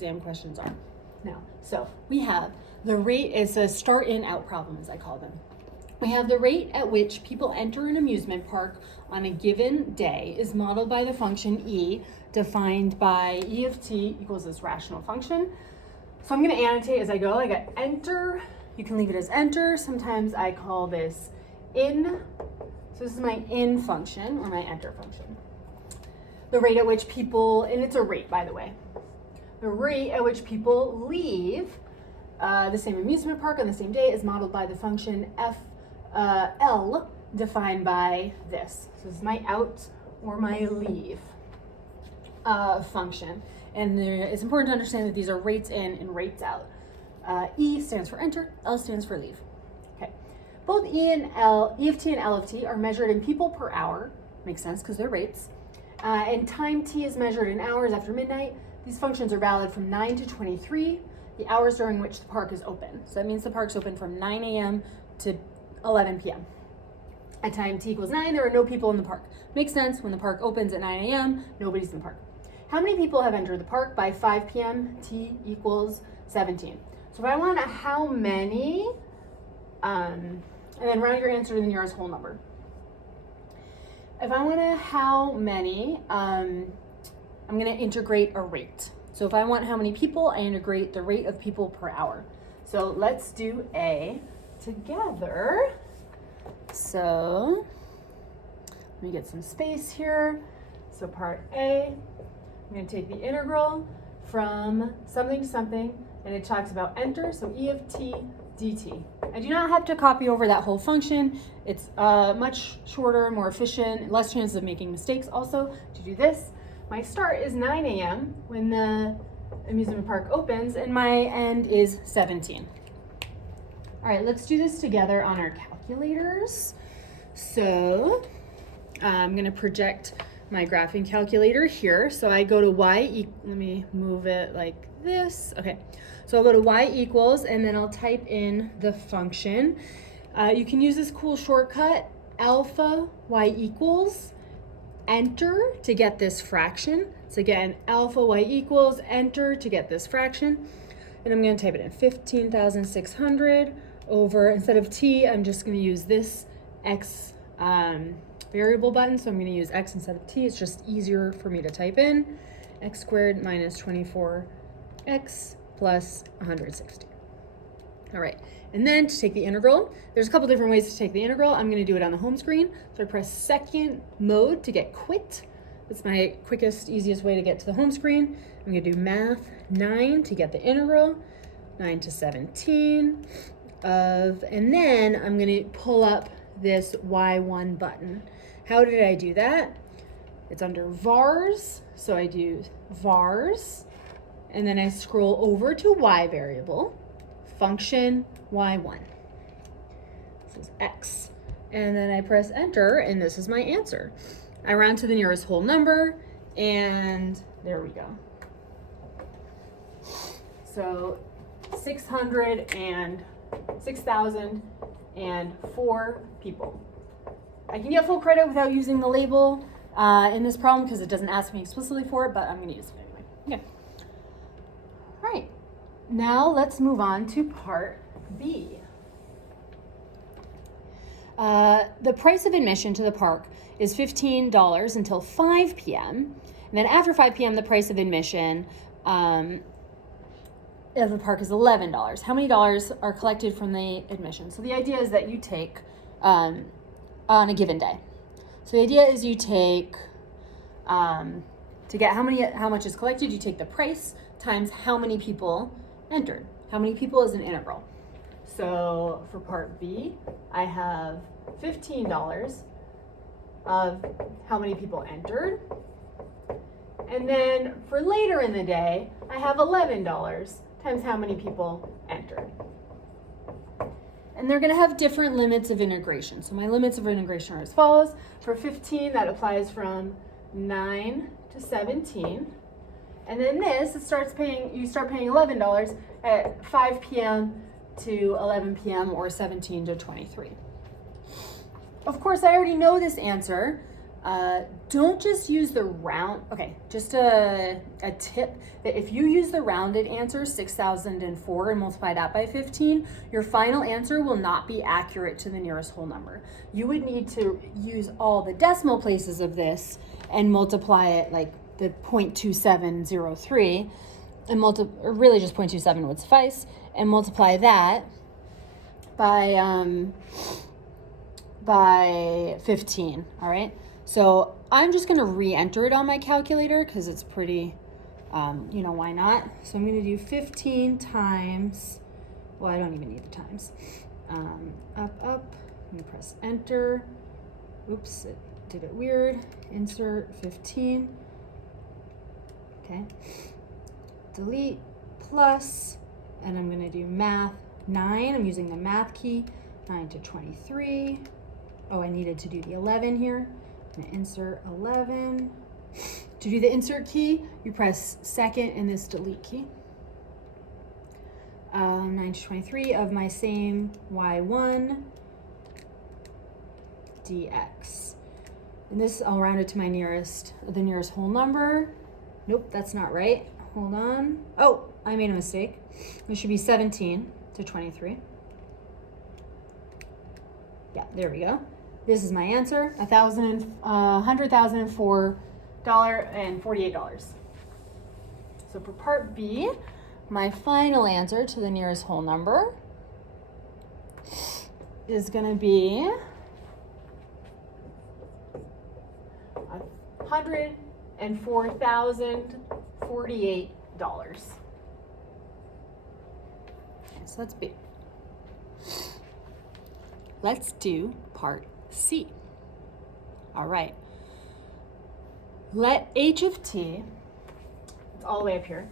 exam questions are. Now, so we have the rate is a start in out problem, as I call them. We have the rate at which people enter an amusement park on a given day is modeled by the function E, defined by E of t equals this rational function. So I'm going to annotate as I go. I got enter. You can leave it as enter. Sometimes I call this in. So this is my in function or my enter function. The rate at which people, and it's a rate, by the way. The rate at which people leave the same amusement park on the same day is modeled by the function L, defined by this. So this is my out or my leave function. And it's important to understand that these are rates in and rates out. E stands for enter, L stands for leave. Okay. Both E of t and L of t are measured in people per hour. Makes sense because they're rates. And time t is measured in hours after midnight. These functions are valid from 9 to 23, the hours during which the park is open. So that means the park's open from 9 a.m. to 11 p.m. At time t equals 9, there are no people in the park. Makes sense, when the park opens at 9 a.m., nobody's in the park. How many people have entered the park by 5 p.m.? T equals 17. So if I want to how many, and then round your answer to the nearest whole number. If I want to how many, I'm going to integrate a rate. So if I want how many people, I integrate the rate of people per hour. So let's do A together. So let me get some space here. So part A, I'm going to take the integral from something to something, and it talks about enter, so E of t dt. I do not have to copy over that whole function. It's much shorter, more efficient, less chances of making mistakes also to do this. My start is 9 a.m. when the amusement park opens, and my end is 17. All right, let's do this together on our calculators. So I'm going to project my graphing calculator here. So I go to let me move it like this. Okay, so I'll go to y equals, and then I'll type in the function. You can use this cool shortcut, alpha y equals, enter to get this fraction. So again, alpha y equals, enter to get this fraction. And I'm going to type it in 15,600 over, instead of t, I'm just going to use this x variable button. So I'm going to use x instead of t. It's just easier for me to type in. X squared minus 24x plus 160. All right, and then to take the integral, there's a couple different ways to take the integral. I'm going to do it on the home screen. So I press second mode to get quit. That's my quickest, easiest way to get to the home screen. I'm going to do math 9 to get the integral, 9 to 17 of, and then I'm going to pull up this y1 button. How did I do that? It's under vars, so I do vars, and then I scroll over to y variable, function y1. This is x. And then I press enter, and this is my answer. I round to the nearest whole number, and there we go. So 6,004 people. I can get full credit without using the label in this problem because it doesn't ask me explicitly for it, but I'm going to use it anyway. Okay. All right. Now let's move on to part B. The price of admission to the park is $15 until 5 p.m. And then after 5 p.m., the price of admission of the park is $11. How many dollars are collected from the admission? So the idea is that you take on a given day. So the idea is you take to get how much is collected, you take the price times how many people entered. How many people is an integral. So for part B, I have $15 of how many people entered. And then for later in the day, I have $11 times how many people entered. And they're going to have different limits of integration. So my limits of integration are as follows. For 15, that applies from 9 to 17. And then this, you start paying $11 at 5 p.m. to 11 p.m. or 17 to 23. Of course, I already know this answer Don't just use the round, okay, just a tip that if you use the rounded answer, 6,004, and multiply that by 15, your final answer will not be accurate to the nearest whole number. You would need to use all the decimal places of this and multiply it like the 0.2703, and or really just 0.27 would suffice, and multiply that by 15, all right? So I'm just gonna re-enter it on my calculator because it's pretty, why not? So I'm gonna do 15 times, well, I don't even need the times. Up, I'm gonna press enter. Oops, it did it weird. Insert 15, okay. Delete, plus, and I'm gonna do math 9, I'm using the math key, 9 to 23. Oh, I needed to do the 11 here. I'm gonna insert 11. To do the insert key, you press second and this delete key. 9 to 23 of my same y1 dx. And this, I'll round it to the nearest whole number. Nope, that's not right. Hold on. Oh, I made a mistake. It should be 17 to 23. Yeah, there we go. This is my answer, $100,004.48. So for part B, my final answer to the nearest whole number is gonna be $104,048. Okay, so that's B. Let's do part C. All right. Let h of t, it's all the way up here.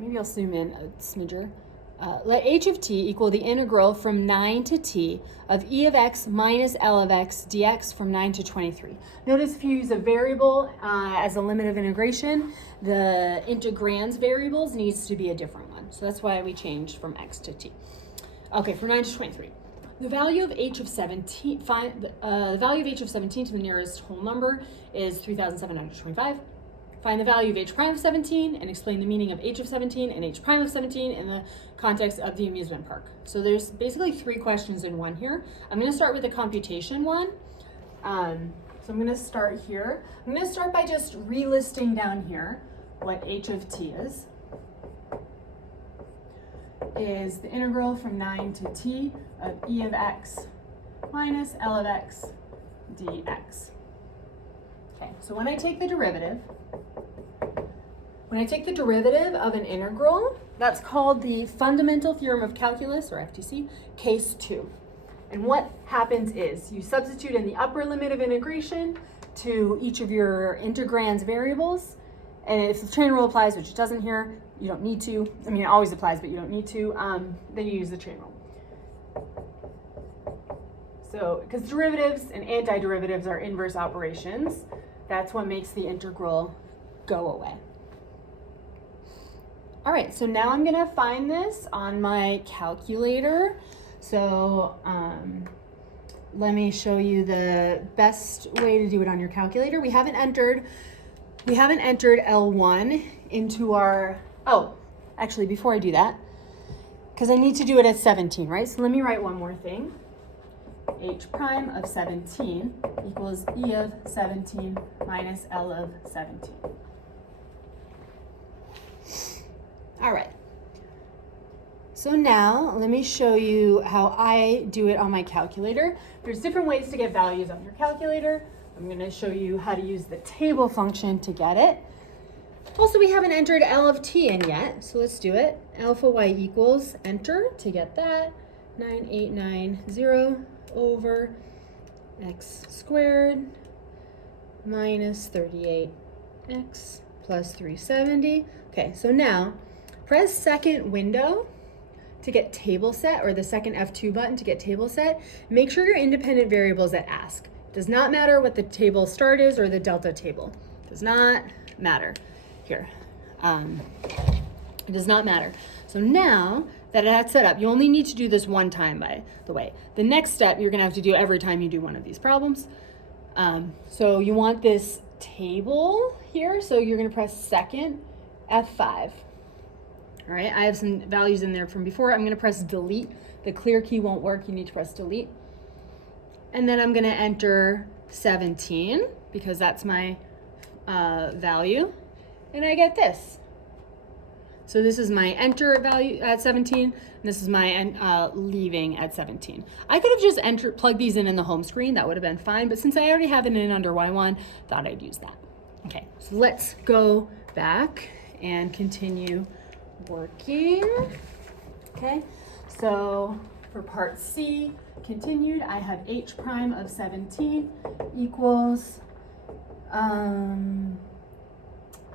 Maybe I'll zoom in a smidger. Let h of t equal the integral from 9 to t of e of x minus L of x dx from 9 to 23. Notice if you use a variable as a limit of integration, the integrand's variables needs to be a different one. So that's why we changed from x to t. Okay, from 9 to 23. The value of h of 17, the value of h of 17 to the nearest whole number is 3,725. Find the value of h prime of 17 and explain the meaning of h of 17 and h prime of 17 in the context of the amusement park. So there's basically 3 questions in one here. I'm going to start with the computation one. So I'm going to start here. I'm going to start by just relisting down here what h of t is the integral from 9 to t of e of x minus L of x dx. Okay, so when I take the derivative of an integral, that's called the fundamental theorem of calculus, or FTC, case 2. And what happens is you substitute in the upper limit of integration to each of your integrand's variables, and if the chain rule applies, which it doesn't here, you don't need to. I mean, it always applies, but you don't need to. Then you use the chain rule. So, because derivatives and antiderivatives are inverse operations, that's what makes the integral go away. All right, so now I'm gonna find this on my calculator. So let me show you the best way to do it on your calculator. We haven't entered L1 into our, oh, actually before I do that, because I need to do it at 17, right? So let me write one more thing. H prime of 17 equals E of 17 minus L of 17. All right. So now let me show you how I do it on my calculator. There's different ways to get values on your calculator. I'm going to show you how to use the table function to get it. Also, we haven't entered L of t in yet, so let's do it. Alpha y equals, enter to get that, 9890 over x squared minus 38x plus 370. Okay, so now press second window to get table set, or the second F2 button to get table set. Make sure your independent variables at ask. It does not matter what the table start is or the delta table. It does not matter here. It does not matter. So now that that's set up, you only need to do this one time, by the way. The next step you're gonna have to do every time you do one of these problems. So you want this table here, so you're gonna press second, F5. All right, I have some values in there from before. I'm gonna press delete. The clear key won't work, you need to press delete. And then I'm gonna enter 17 because that's my value, and I get this. So this is my enter value at 17, and this is my leaving at 17. I could have just plugged these in the home screen, that would have been fine, but since I already have it in under Y1, thought I'd use that. Okay, so let's go back and continue working. Okay, so for part C, continued, I have H prime of 17 equals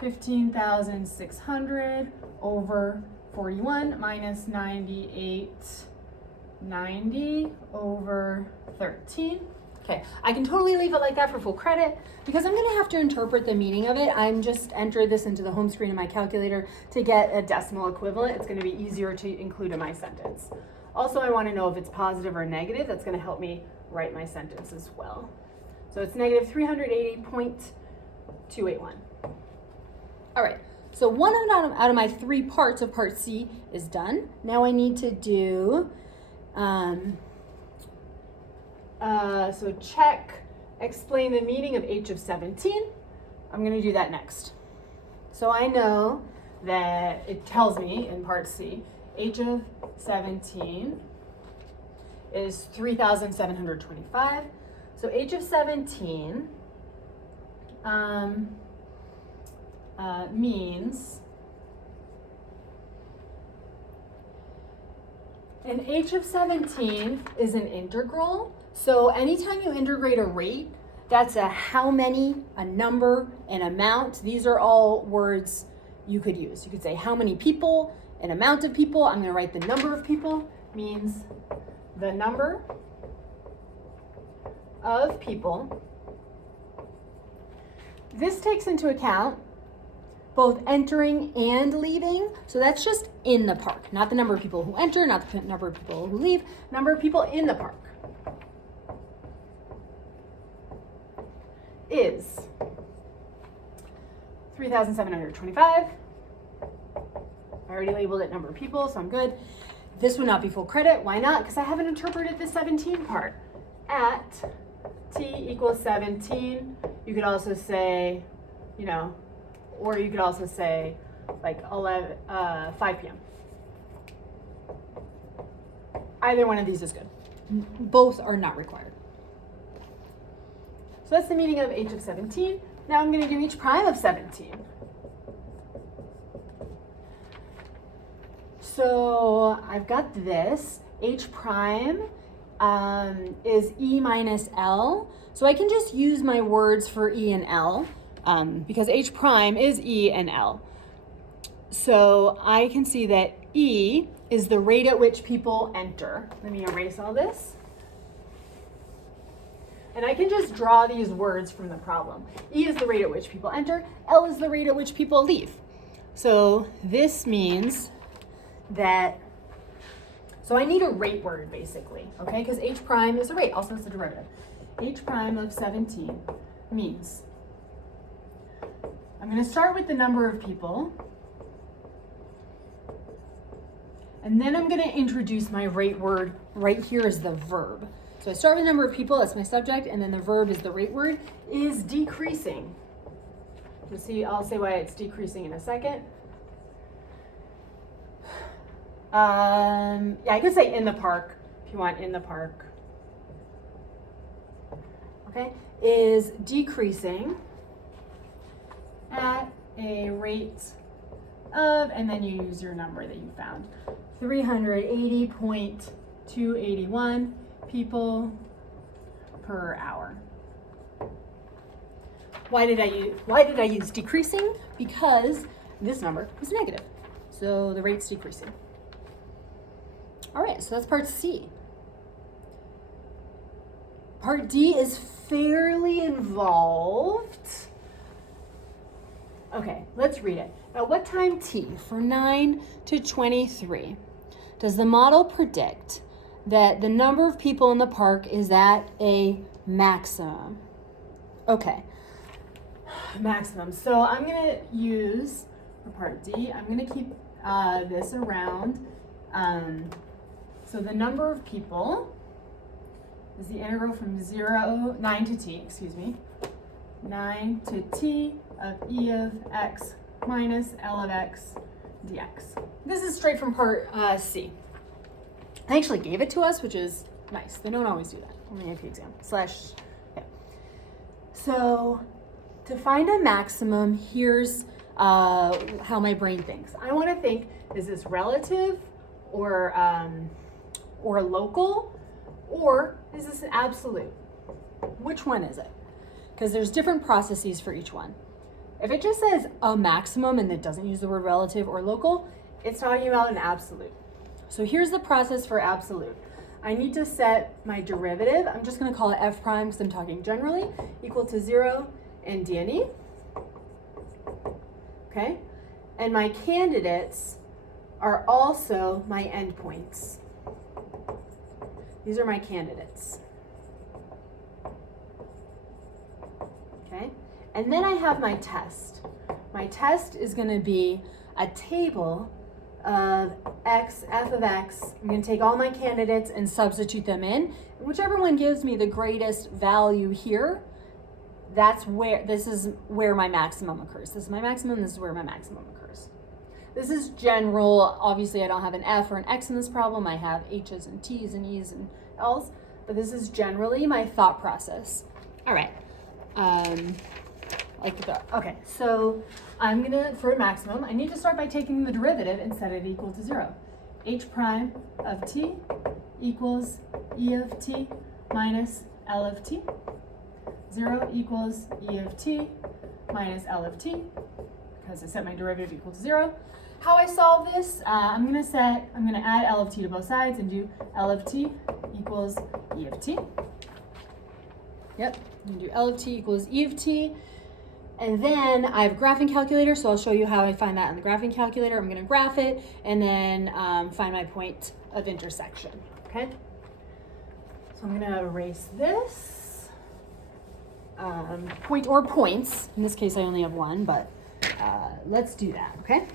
15,600 over 41 minus 9890 over 13. Okay, I can totally leave it like that for full credit. Because I'm gonna have to interpret the meaning of it, I'm just enter this into the home screen of my calculator to get a decimal equivalent. It's gonna be easier to include in my sentence. Also, I wanna know if it's positive or negative. That's gonna help me write my sentence as well. So it's negative 380.281. All right, so one out of my 3 parts of part C is done. Now I need to do, so check, explain the meaning of H of 17. I'm gonna do that next. So I know that it tells me in part C, H of 17 is 3,725. So H of 17 means an H of 17 is an integral. So anytime you integrate a rate, that's a how many, a number, an amount. These are all words you could use. You could say how many people, an amount of people. I'm going to write the number of people means the number of people. This takes into account both entering and leaving. So that's just in the park, not the number of people who enter, not the number of people who leave, number of people in the park. Is 3,725. I already labeled it number of people, so I'm good. This would not be full credit. Why not? Because I haven't interpreted the 17 part. At t equals 17, you could also say, or you could also say like 5 p.m. Either one of these is good. Both are not required. So that's the meaning of H of 17. Now I'm going to do H prime of 17. So I've got this. H prime is E minus L. So I can just use my words for E and L because H prime is E and L. So I can see that E is the rate at which people enter. Let me erase all this. And I can just draw these words from the problem. E is the rate at which people enter. L is the rate at which people leave. So this means that, so I need a rate word basically, okay? Because H prime is a rate, also it's a derivative. H prime of 17 means, I'm going to start with the number of people. And then I'm going to introduce my rate word right here as the verb. So I start with the number of people, that's my subject, and then the verb is the rate word, is decreasing. You'll see, I'll say why it's decreasing in a second. Yeah, I could say in the park, if you want in the park. Okay, is decreasing at a rate of, and then you use your number that you found, 380.281 people per hour. Why did I use decreasing? Because this number is negative. So the rate's decreasing. All right, so that's part C. Part D is fairly involved. Okay, let's read it. At what time t, for 9 to 23, does the model predict that the number of people in the park is at a maximum? Okay, maximum. So I'm going to use, for part D, I'm going to keep this around. So the number of people is the integral from 9 to t, 9 to t of e of x minus L of x dx. This is straight from part C. They actually gave it to us, which is nice. They don't always do that on the AP exam. Yeah. So to find a maximum, here's how my brain thinks. I want to think, is this relative or local, or is this absolute? Which one is it? Because there's different processes for each one. If it just says a maximum and it doesn't use the word relative or local, it's talking about an absolute. So here's the process for absolute. I need to set my derivative. I'm just going to call it f prime because I'm talking generally, equal to 0 in D and E. Okay? And my candidates are also my endpoints. These are my candidates. Okay? And then I have my test. My test is going to be a table of x, f of x. I'm going to take all my candidates and substitute them in. And whichever one gives me the greatest value here, this is where my maximum occurs. This is my maximum, this is where my maximum occurs. This is general. Obviously, I don't have an F or an X in this problem. I have H's and T's and E's and L's, but this is generally my thought process. All right. Okay, so I'm gonna, for a maximum, I need to start by taking the derivative and set it equal to 0. H prime of t equals E of t minus L of t. 0 equals E of t minus L of t, because I set my derivative equal to 0. How I solve this, I'm gonna add L of t to both sides and do L of t equals E of t. Yep, I'm gonna do L of t equals E of t. And then I have a graphing calculator, so I'll show you how I find that in the graphing calculator. I'm gonna graph it and then find my point of intersection, okay? So I'm gonna erase this. Point or points. In this case, I only have one, but let's do that, okay?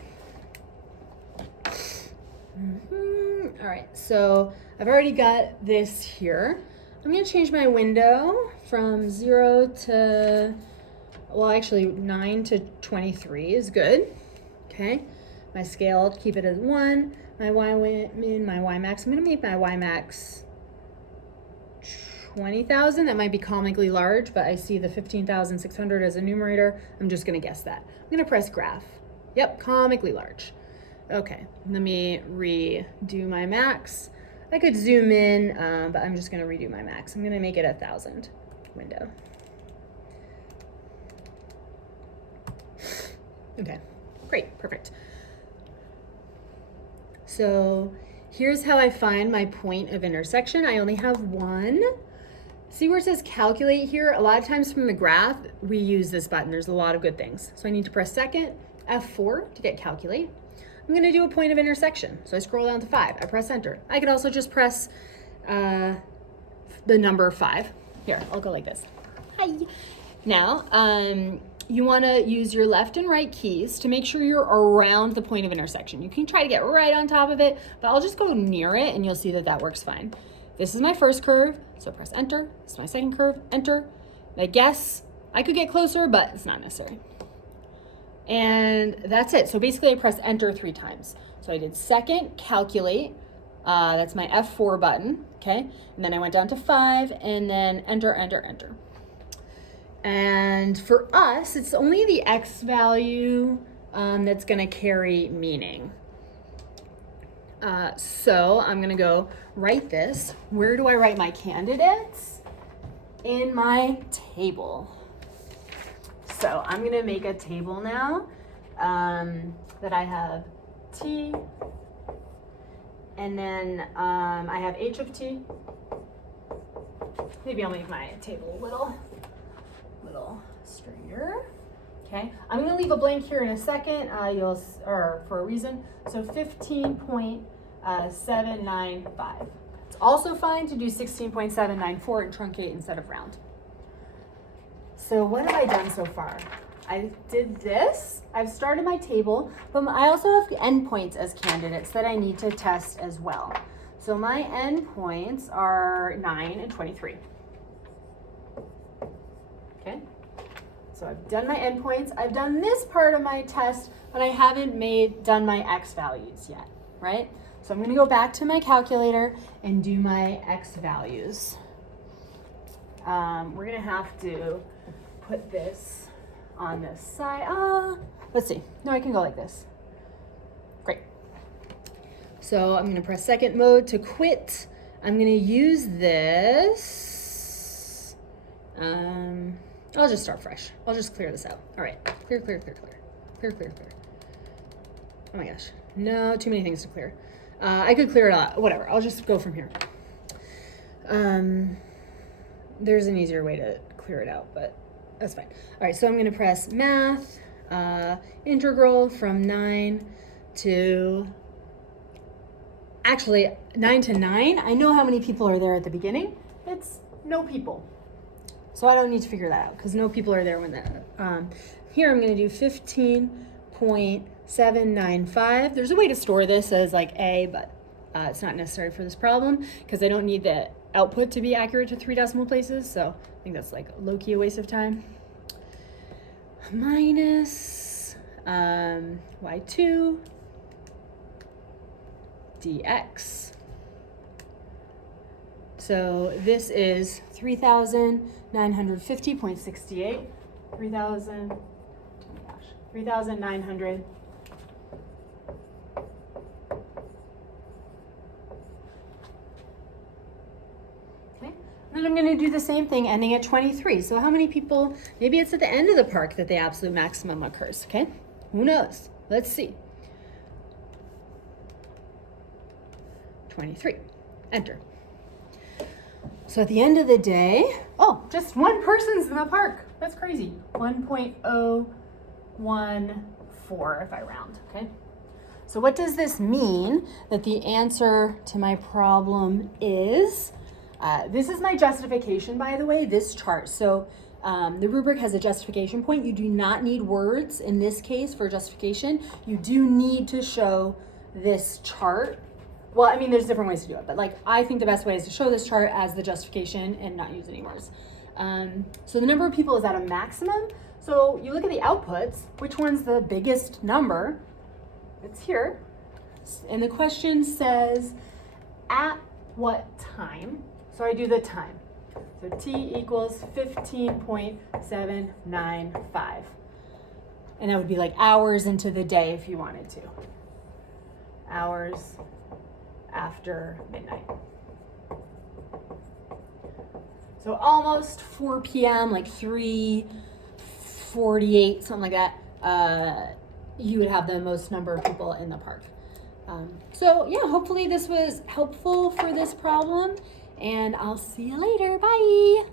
All right, so I've already got this here. I'm gonna change my window from 0 to, well, actually 9 to 23 is good, okay? My scale, I'll keep it as 1. My y min, my y max, I'm gonna make my y max 20,000. That might be comically large, but I see the 15,600 as a numerator. I'm just gonna guess that. I'm gonna press graph. Yep, comically large. Okay, let me redo my max. I could zoom in, but I'm just gonna redo my max. I'm gonna make it 1,000 window. Okay, great, perfect. So here's how I find my point of intersection. I only have one. See where it says calculate here? A lot of times from the graph, we use this button. There's a lot of good things. So I need to press second, F4 to get calculate. I'm gonna do a point of intersection. So I scroll down to 5, I press enter. I could also just press the number 5. Here, I'll go like this. Hi. Now, you wanna use your left and right keys to make sure you're around the point of intersection. You can try to get right on top of it, but I'll just go near it and you'll see that that works fine. This is my first curve, so press enter. This is my second curve, enter. I guess I could get closer, but it's not necessary. And that's it. So basically I press enter 3 times. So I did second, calculate, that's my F4 button, okay? And then I went down to 5 and then enter, enter, enter. And for us, it's only the X value that's gonna carry meaning. So I'm gonna go write this. Where do I write my candidates? In my table. So I'm gonna make a table now that I have T, and then I have H of T. Maybe I'll make my table a little straighter. Okay, I'm gonna leave a blank here in a second. For a reason. So 15.795. It's also fine to do 16.794 and truncate instead of round. So what have I done so far? I did this. I've started my table, but I also have endpoints as candidates that I need to test as well. So my endpoints are 9 and 23. Okay. So I've done my endpoints. I've done this part of my test, but I haven't done my x values yet, right? So I'm going to go back to my calculator and do my x values. We're going to have to put this on this side. Let's see. No, I can go like this. Great. So I'm going to press second mode to quit. I'm going to use this. I'll just start fresh. I'll just clear this out. All right. Clear. Oh my gosh. No, too many things to clear. I could clear it out. Whatever. I'll just go from here. There's an easier way to clear it out, but that's fine. All right, so I'm going to press math, integral from 9 to 9. I know how many people are there at the beginning. It's no people. So I don't need to figure that out because no people are there when that. Here I'm going to do 15.795. There's a way to store this as like A, but it's not necessary for this problem because I don't need the output to be accurate to 3 decimal places. So I think that's like low-key a waste of time. Minus y2 dx. So this is 3,950.68. 3,900. Then I'm going to do the same thing ending at 23. So how many people, maybe it's at the end of the park that the absolute maximum occurs, okay? Who knows? Let's see. 23. Enter. So at the end of the day, just one person's in the park. That's crazy. 1.014 if I round, okay? So what does this mean? That the answer to my problem is... this is my justification, by the way, this chart. So the rubric has a justification point. You do not need words in this case for justification. You do need to show this chart. Well, I mean, there's different ways to do it, but like I think the best way is to show this chart as the justification and not use any words. So the number of people is at a maximum. So you look at the outputs, which one's the biggest number? It's here. And the question says, at what time? So I do the time. So t equals 15.795. And that would be like hours into the day if you wanted to. Hours after midnight. So almost 4 p.m., like 3:48, something like that, you would have the most number of people in the park. So yeah, hopefully this was helpful for this problem. And I'll see you later. Bye.